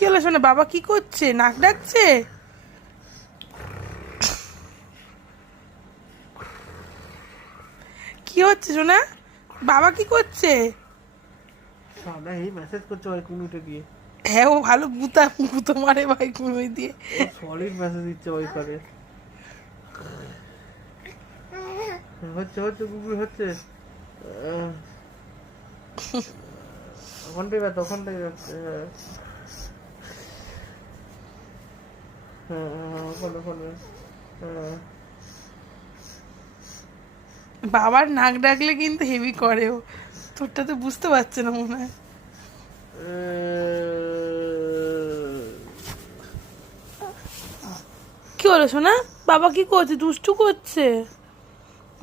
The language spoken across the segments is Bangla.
কি হলো শোনা বাবা কি করছে? নাক ডাকছে? কি হচ্ছে শোনা? বাবা কি করছে? সাদা এই মেসেজ করছে ওই কুমিটা দিয়ে হ্যাঁ ও ভালো গুতা গুতো মারে ভাই কুমি দিয়ে। সলিড মেসেজ দিচ্ছে ওই করে হচ্ছে হচ্ছে গুগল হচ্ছে। ওখানটাই ব্যথা ওখানটাই যাচ্ছে হ্যাঁ হ্যাঁ হ্যাঁ, ওখানে ওখানে হ্যাঁ বাবার নাক ডাকলে কিন্তু হেভি করে ও। তোরটা তো বুঝতে পারছে না মনে হয়। কি হলো শোনা বাবা কি করছে? দুষ্টু করছে?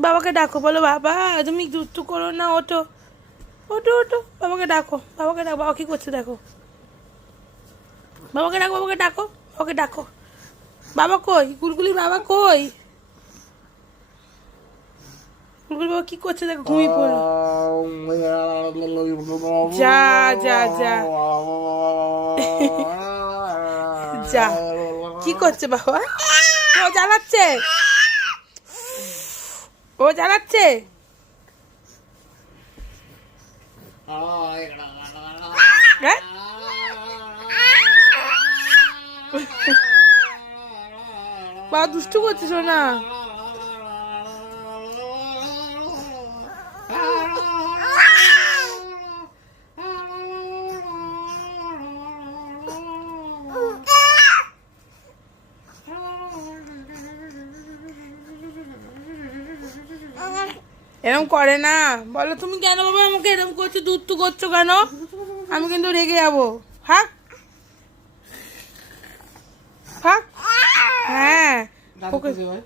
বাবাকে ডাকো বলো বাবা। তুমি দুষ্টু করো না ওটো ওটো ওটো বাবাকে ডাকো বাবাকে ডাকো। বাবা কি করছে দেখো? বাবাকে ডাকো বাবাকে ডাকো বাবাকে ডাকো। বাবা কই? গুলগুলি বাবা কই? গুলগুলি বাবা কি করছে? দেখো, ঘুমিয়ে পড়ল। যা যা যা। যা। কি করছে বাবা? ও জ্বালাচ্ছে। ও জ্বালাচ্ছে। বাবা দুষ্টু করছে শোনা এরম করে না। বলো, তুমি কেন বাবা আমাকে এরম করছ, দুধ তু করছ কেন? আমি কিন্তু রেগে যাব। হাক হাক হ্যাঁ ডাকতে ওকে দে ভাই।